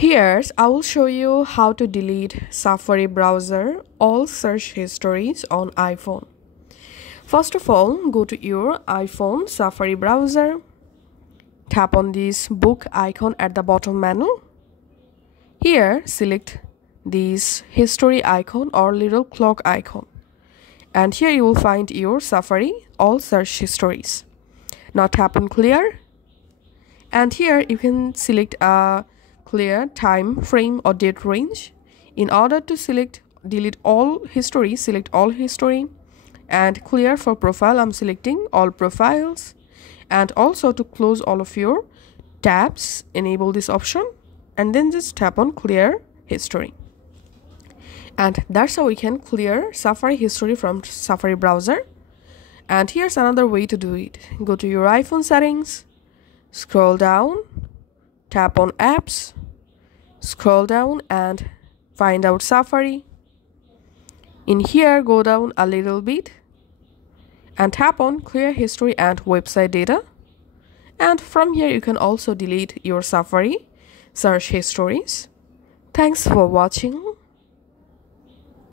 Here, I will show you how to delete Safari browser all search histories on iPhone. First of all, go to your iPhone Safari browser. Tap on this book icon at the bottom menu. Here, select this history icon or little clock icon. And here you will find your Safari all search histories. Now tap on clear. And here you can select a clear time frame or date range. In order to delete all history, select all history. And clear for profile, I'm selecting all profiles. And also to close all of your tabs, enable this option. And then just tap on clear history. And that's how we can clear Safari history from Safari browser. And here's another way to do it. Go to your iPhone settings, scroll down, tap on apps, scroll down and find out Safari. In here, go down a little bit and tap on clear history and website data. And from here, you can also delete your Safari search histories. Thanks for watching.